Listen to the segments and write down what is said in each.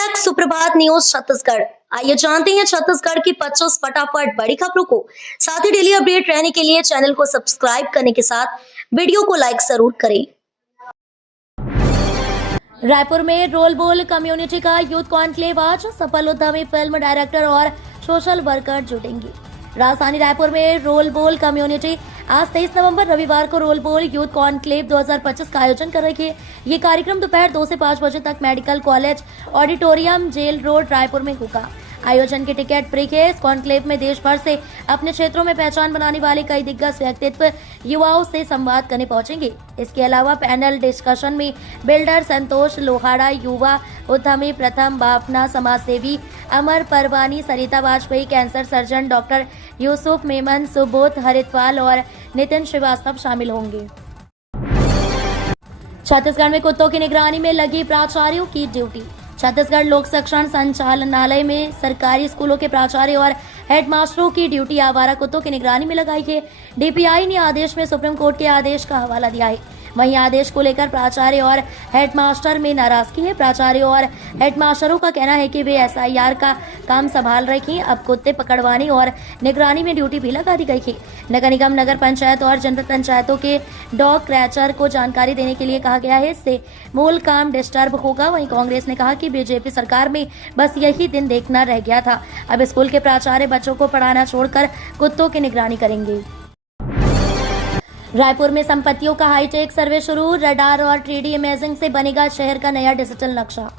Back सुप्रभात news Chhattisgarh. आइए जानते हैं छत्तीसगढ़ की 25 फटाफट बड़ी खबरों को। साथ ही डेली अपडेट रहने के लिए चैनल को सब्सक्राइब करने के साथ वीडियो को लाइक जरूर करें। रायपुर में रोल बोल कम्युनिटी का यूथ कॉन्क्लेव आज सफल उद्यमी फिल्म डायरेक्टर और सोशल वर्कर जुटेंगे। राजधानी रायपुर में रोल बोल कम्युनिटी आज 23 नवंबर रविवार को रोल बोल यूथ कॉन्क्लेव 2025 का आयोजन कर रही है। ये कार्यक्रम दोपहर 2 से 5 बजे तक medical college auditorium jail road Raipur में होगा। आयोजन की टिकट फ्री है। इस कॉन्क्लेव में देश भर से अपने क्षेत्रों में पहचान बनाने वाले कई दिग्गज व्यक्तित्व युवाओं से संवाद करने पहुंचेंगे। इसके अलावा पैनल डिस्कशन में बिल्डर संतोष लोहाड़ा, युवा उद्यमी प्रथम बाफना, समाजसेवी Amar Parwani, Sarita Vajpayee, cancer surgeon doctor Yusuf Memon, Subodh Haridwal और नितिन श्रीवास्तव शामिल होंगे। छत्तीसगढ़ में कुत्तों की निगरानी में लगी प्राचार्यों की ड्यूटी। छत्तीसगढ़ लोक शिक्षण संचालनालय में सरकारी स्कूलों के प्राचार्य और हेडमास्टरों की ड्यूटी आवारा कुत्तों की निगरानी में लगाई है। डीपीआई ने आदेश में सुप्रीम कोर्ट के आदेश का हवाला दिया है। वहीं आदेश को लेकर प्राचार्य और हेडमास्टर में नाराजगी है। प्राचार्य और हेडमास्टरों का कहना है कि वे एसआईआर का काम संभाल रही हैं। अब कुत्ते पकड़वाने और निगरानी में ड्यूटी भी लगा दी गई है। नगर निगम, नगर पंचायत और जनपद पंचायतों के डॉग क्रैचर को जानकारी देने के लिए कहा गया है। इससे मूल काम डिस्टर्ब होगा। वहीं कांग्रेस ने कहा कि बीजेपी सरकार में बस यही दिन देखना रह गया था। अब स्कूल के प्राचार्य बच्चों को पढ़ाना छोड़कर कुत्तों की निगरानी करेंगे। रायपुर में संपत्तियों का हाईटेक सर्वे शुरू। रडार और 3D इमेजिंग से बनेगा शहर का नया डिजिटल नक्शा।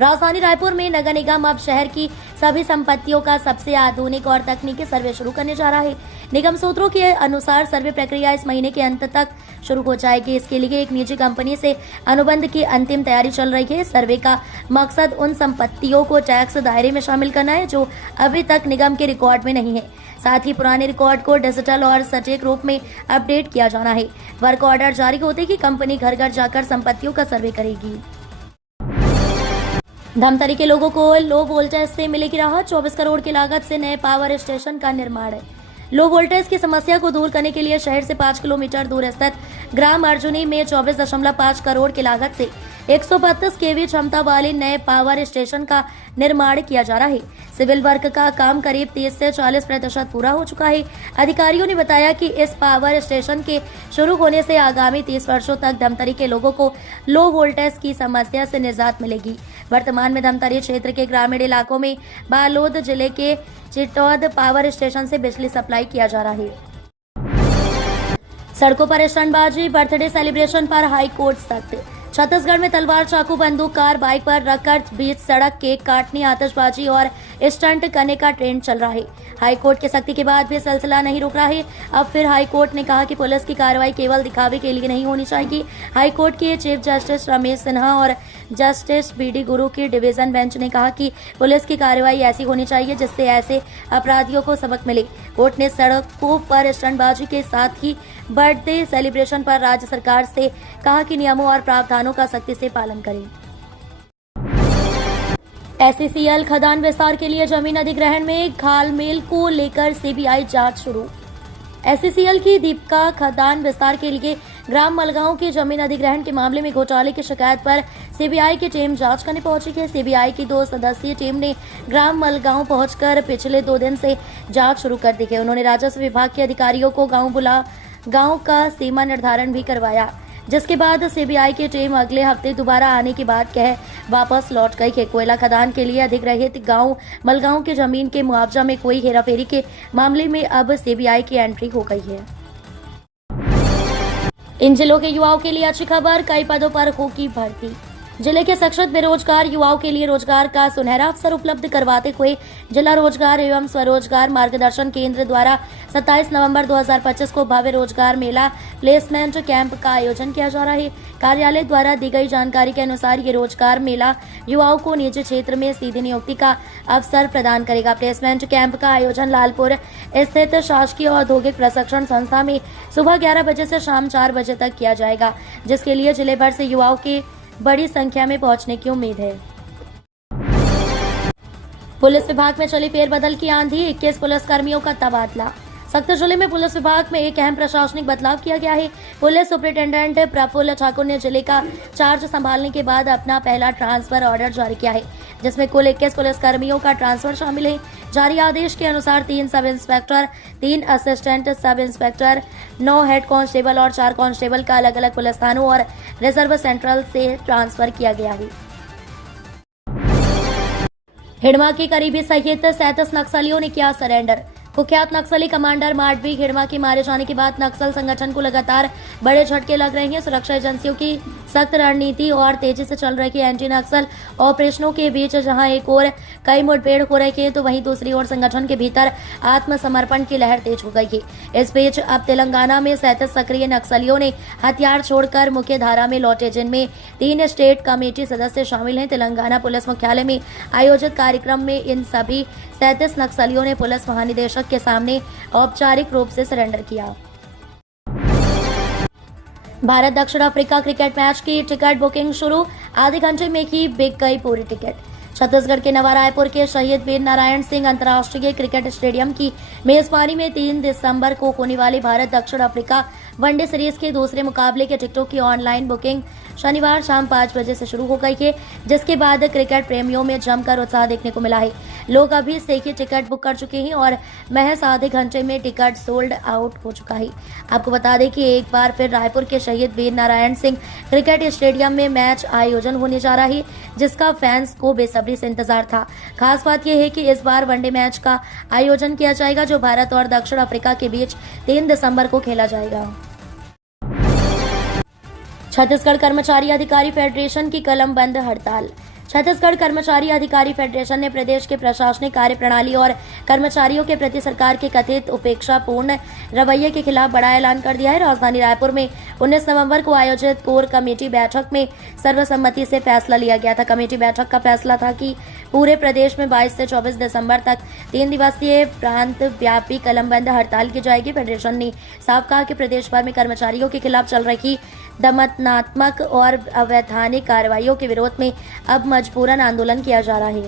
राजधानी रायपुर में नगर निगम अब शहर की सभी संपत्तियों का सबसे आधुनिक और तकनीकी सर्वे शुरू करने जा रहा है। निगम सूत्रों के अनुसार सर्वे प्रक्रिया इस महीने के अंत तक शुरू हो जाएगी। इसके लिए एक निजी कंपनी से अनुबंध की अंतिम तैयारी चल रही है। सर्वे का मकसद उन संपत्तियों को टैक्स दायरे में शामिल करना है जो अभी तक निगम के रिकॉर्ड में नहीं है। साथ ही पुराने रिकॉर्ड को डिजिटल और सटीक रूप में अपडेट किया जाना है। वर्क ऑर्डर जारी होते ही कंपनी घर घर जाकर संपत्तियों का सर्वे करेगी। धमतरी के लोगों को लो वोल्टेज से मिलेगी राहत। 24 करोड़ की लागत से नए पावर स्टेशन का निर्माण है। लो वोल्टेज की समस्या को दूर करने के लिए शहर से 5 किलोमीटर दूर स्थित ग्राम अर्जुनी में 24.5 करोड़ की लागत से 132 केवी क्षमता वाले नए पावर स्टेशन का निर्माण किया जा रहा है। सिविल वर्क का काम करीब 30 से 40% पूरा हो चुका है। अधिकारियों ने बताया कि इस पावर स्टेशन के शुरू होने से आगामी 30 वर्षों तक धमतरी के लोगों को लो वोल्टेज की समस्या से निजात मिलेगी। वर्तमान में धमतरी क्षेत्र के ग्रामीण इलाकों में बालोद जिले के चिटौद पावर स्टेशन से बिजली सप्लाई किया जा रहा है। सड़कों पर स्टंटबाजी, बर्थडे सेलिब्रेशन पर हाई कोर्ट सख्त। छत्तीसगढ़ में तलवार, चाकू, बंदूक, कार, बाइक पर रखकर बीच सड़क केक काटने, आतिशबाजी और स्टंट करने का ट्रेंड चल रहा है। हाई कोर्ट की सख्ती के बाद भी सिलसिला नहीं रुक रहा है। अब फिर हाई कोर्ट ने कहा कि पुलिस की कार्रवाई केवल दिखावे के लिए नहीं होनी चाहिए। हाई कोर्ट के चीफ जस्टिस रमेश सिन्हा और जस्टिस बीडी गुरु की डिवीजन बेंच ने कहा कि पुलिस की कार्रवाई ऐसी होनी चाहिए जिससे ऐसे अपराधियों को सबक मिले। कोर्ट ने सड़कों पर स्टंटबाजी के साथ ही बर्थडे सेलिब्रेशन पर राज्य सरकार से कहा कि नियमों और प्रावधानों का सख्ती से पालन करें। एससीएल खदान विस्तार के लिए जमीन अधिग्रहण में घालमेल को लेकर सीबीआई जांच शुरू। एससीएल की दीपिका खदान विस्तार के लिए ग्राम मलगांव की जमीन अधिग्रहण के मामले में घोटाले की शिकायत पर सीबीआई की टीम जांच करने पहुंची है। सीबीआई की 2 सदस्यीय टीम ने ग्राम मलगांव पहुंचकर पिछले 2 दिन से जांच शुरू कर दी है। उन्होंने राजस्व विभाग के अधिकारियों को गांव का सीमा निर्धारण भी करवाया, जिसके बाद सीबीआई की टीम अगले हफ्ते दोबारा आने की बात कह वापस लौट गई है। कोयला खदान के लिए अधिग्रहित गांव मलगांव की जमीन के मुआवजा में कोई हेराफेरी के मामले में अब सीबीआई की एंट्री हो गई है। इन जिलों के युवाओं के लिए अच्छी खबर, कई पदों पर होगी भर्ती। जिले के शिक्षित बेरोजगार युवाओं के लिए रोजगार का सुनहरा अवसर उपलब्ध करवाते हुए जिला रोजगार एवं स्वरोजगार मार्गदर्शन केंद्र द्वारा 27 नवंबर 2025 को भव्य रोजगार मेला प्लेसमेंट कैंप का आयोजन किया जा रहा है। कार्यालय द्वारा दी गई जानकारी के अनुसार ये रोजगार मेला युवाओं को निजी क्षेत्र में सीधी नियुक्ति का अवसर प्रदान करेगा। प्लेसमेंट कैंप का आयोजन लालपुर स्थित शासकीय औद्योगिक प्रशिक्षण संस्था में सुबह 11 बजे से शाम 4 बजे तक किया जाएगा, जिसके लिए जिले भर से युवाओं के बड़ी संख्या में पहुंचने की उम्मीद है। पुलिस विभाग में चली फेरबदल की आंधी, 21 पुलिसकर्मियों का तबादला। सख्त जिले में पुलिस विभाग में एक अहम प्रशासनिक बदलाव किया गया है। पुलिस सुपरिटेंडेंट प्रफुल्ल ठाकुर ने जिले का चार्ज संभालने के बाद अपना पहला ट्रांसफर ऑर्डर जारी किया है। जिसमें कुल 21 पुलिसकर्मियों का ट्रांसफर शामिल है। जारी आदेश के अनुसार 3 sub inspector, 3 assistant sub inspector, 9 head constable और 4 कांस्टेबल का अलग अलग पुलिस थानों और रिजर्व सेंट्रल से ट्रांसफर किया गया है। हिडमा के करीबी सहित 37 नक्सलियों ने किया सरेंडर। कुख्यात नक्सली कमांडर माडवी हिडमा के मारे जाने के बाद नक्सल संगठन को लगातार बड़े झटके लग रहे हैं। सुरक्षा एजेंसियों की सख्त रणनीति और तेजी से चल रही एंटी नक्सल ऑपरेशनों के बीच जहां एक ओर कई मुठभेड़ हो रही है तो वहीं दूसरी ओर संगठन के भीतर आत्मसमर्पण की लहर तेज हो गई है। इस बीच अब तेलंगाना में 37 सक्रिय नक्सलियों ने हथियार छोड़कर मुख्य धारा में लौटे, जिनमें 3 स्टेट कमेटी सदस्य शामिल हैं। तेलंगाना पुलिस मुख्यालय में आयोजित कार्यक्रम में इन सभी 37 नक्सलियों ने पुलिस महानिदेशक के सामने औपचारिक रूप से सरेंडर किया। भारत दक्षिण अफ्रीका क्रिकेट मैच की टिकट बुकिंग शुरू, आधे घंटे में ही बिक गई पूरी टिकट। छत्तीसगढ़ के नवा रायपुर के शहीद वीर नारायण सिंह अंतर्राष्ट्रीय क्रिकेट स्टेडियम की मेजबानी में 3 दिसंबर को होने वाली भारत दक्षिण अफ्रीका वनडे सीरीज के दूसरे मुकाबले के टिकटों की ऑनलाइन बुकिंग शनिवार शाम 5 बजे से शुरू हो गई है, जिसके बाद क्रिकेट प्रेमियों में जमकर उत्साह देखने को मिला है। लोग अभी से ही टिकट बुक कर चुके हैं और महज आधे घंटे में टिकट सोल्ड आउट हो चुका है। आपको बता दें कि एक बार फिर रायपुर के शहीद वीर नारायण सिंह क्रिकेट स्टेडियम में मैच आयोजन होने जा रहा है, जिसका फैंस को बेसब्री से इंतजार था। खास बात यह है कि इस बार वनडे मैच का आयोजन किया जाएगा, जो भारत और दक्षिण अफ्रीका के बीच 3 दिसंबर को खेला जाएगा। छत्तीसगढ़ कर्मचारी अधिकारी फेडरेशन की कलम बंद हड़ताल। छत्तीसगढ़ कर्मचारी अधिकारी फेडरेशन ने प्रदेश के प्रशासनिक कार्य प्रणाली और कर्मचारियों के प्रति सरकार के कथित उपेक्षापूर्ण रवैये के खिलाफ बड़ा ऐलान कर दिया है। राजधानी रायपुर में 19 नवंबर को आयोजित कोर कमेटी बैठक में सर्वसम्मति से फैसला लिया गया था। कमेटी बैठक का फैसला था कि पूरे प्रदेश में 22 से 24 दिसंबर तक 3 दिवसीय प्रांत व्यापी कलमबंद हड़ताल की जाएगी। फेडरेशन ने साफ कहा कि प्रदेश भर में कर्मचारियों के खिलाफ चल रही दमनात्मक और अवैधानिक कार्रवाइयों के विरोध में अब मजबूरन आंदोलन किया जा रहा है।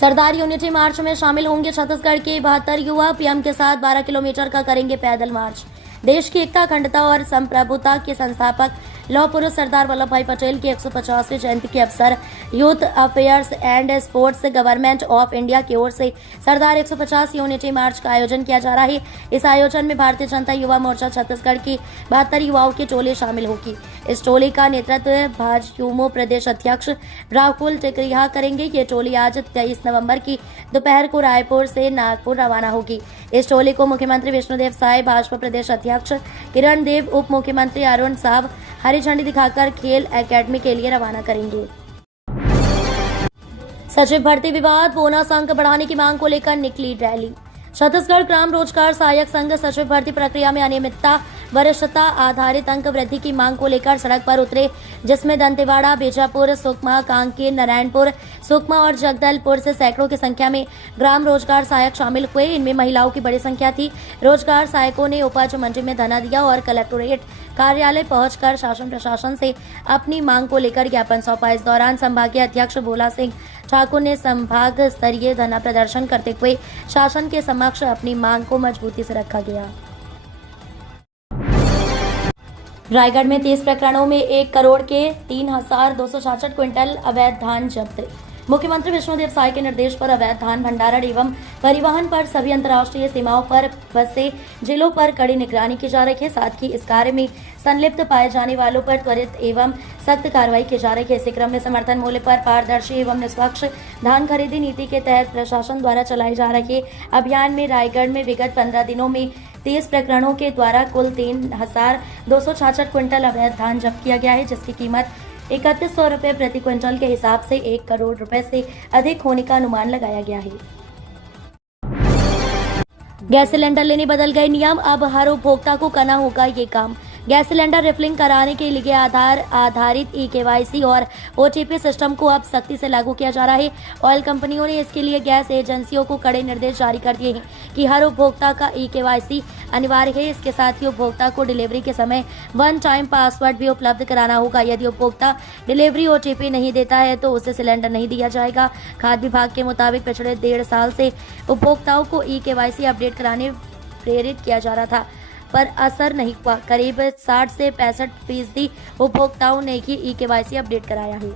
सरदार यूनिटी मार्च में शामिल होंगे छत्तीसगढ़ के 72 युवा। पीएम के साथ 12 किलोमीटर का करेंगे पैदल मार्च। देश की एकता, अखंडता और संप्रभुता के संस्थापक लौह पुरुष सरदार वल्लभ भाई पटेल की 150वीं जयंती के अवसर youth affairs and sports government of India की ओर से सरदार 150 यूनिटी मार्च का आयोजन किया जा रहा है। इस आयोजन में भारतीय जनता युवा मोर्चा छत्तीसगढ़ की 72 युवाओं की टोली शामिल होगी। इस टोली का नेतृत्व भाजयूमो प्रदेश अध्यक्ष राहुल टिकरिहा करेंगे। ये टोली आज 23 नवंबर की दोपहर को रायपुर से नागपुर रवाना होगी। इस टोली को मुख्यमंत्री विष्णुदेव साय, भाजपा प्रदेश अध्यक्ष किरण देव, उप मुख्यमंत्री अरुण साहब हरी झंडी दिखाकर खेल एकेडमी के लिए रवाना करेंगे। सचिव भर्ती विवाद, बोनस अंक बढ़ाने की मांग को लेकर निकली रैली। छत्तीसगढ़ ग्राम रोजगार सहायक संघ सचिव भर्ती प्रक्रिया में अनियमितता, वरिष्ठता आधारित अंक वृद्धि की मांग को लेकर सड़क पर उतरे, जिसमें दंतेवाड़ा, बीजापुर, सुकमा, कांकेर, नारायणपुर, सुकमा और जगदलपुर से सैकड़ों की संख्या में ग्राम रोजगार सहायक शामिल हुए। इनमें महिलाओं की बड़ी संख्या थी। रोजगार सहायकों ने उपज मंडी में धरना दिया और कलेक्टोरेट कार्यालय पहुंचकर शासन प्रशासन से अपनी मांग को लेकर ज्ञापन सौंपा। इस दौरान संभागीय अध्यक्ष भोला सिंह ठाकुर ने संभाग स्तरीय धरना प्रदर्शन करते हुए शासन के समक्ष अपनी मांग को मजबूती से रखा गया। रायगढ़ में 30 प्रकरणों में 1 करोड़ के 3,266 क्विंटल अवैध धान जब्त। मुख्यमंत्री विष्णुदेव साय के निर्देश पर अवैध धान भंडारण एवं परिवहन पर सभी अंतर्राष्ट्रीय सीमाओं पर बसे जिलों पर कड़ी निगरानी की जा रही है। साथ ही इस कार्य में संलिप्त पाए जाने वालों पर त्वरित एवं सख्त कार्रवाई की जा रही है। इसी क्रम में समर्थन मूल्य पर पारदर्शी एवं निष्पक्ष धान खरीदी नीति के तहत प्रशासन द्वारा चलाए जा रहे अभियान में रायगढ़ में विगत 15 दिनों में 30 प्रकरणों के द्वारा कुल 3,266 क्विंटल अवैध धान जब्त किया गया है, जिसकी कीमत 3100 रुपये प्रति क्विंटल के हिसाब से 1 करोड़ रुपए से अधिक होने का अनुमान लगाया गया है। गैस सिलेंडर लेने बदल गए नियम, अब हर उपभोक्ता को करना होगा ये काम। गैस सिलेंडर रिफिलिंग कराने के लिए आधार आधारित ई-केवाईसी और ओटीपी सिस्टम को अब सख्ती से लागू किया जा रहा है। ऑयल कंपनियों ने इसके लिए गैस एजेंसियों को कड़े निर्देश जारी कर दिए हैं कि हर उपभोक्ता का ई-केवाईसी अनिवार्य है। इसके साथ ही उपभोक्ता को डिलीवरी के समय 1 टाइम पासवर्ड भी उपलब्ध कराना होगा। यदि उपभोक्ता डिलीवरी ओटीपी नहीं देता है तो उसे सिलेंडर नहीं दिया जाएगा। खाद्य विभाग के मुताबिक पिछले 1.5 साल से उपभोक्ताओं को ई-केवाईसी अपडेट कराने प्रेरित किया जा रहा था, पर असर नहीं हुआ। करीब 60 से 65% उपभोक्ताओं ने ही ई-केवाईसी अपडेट कराया है।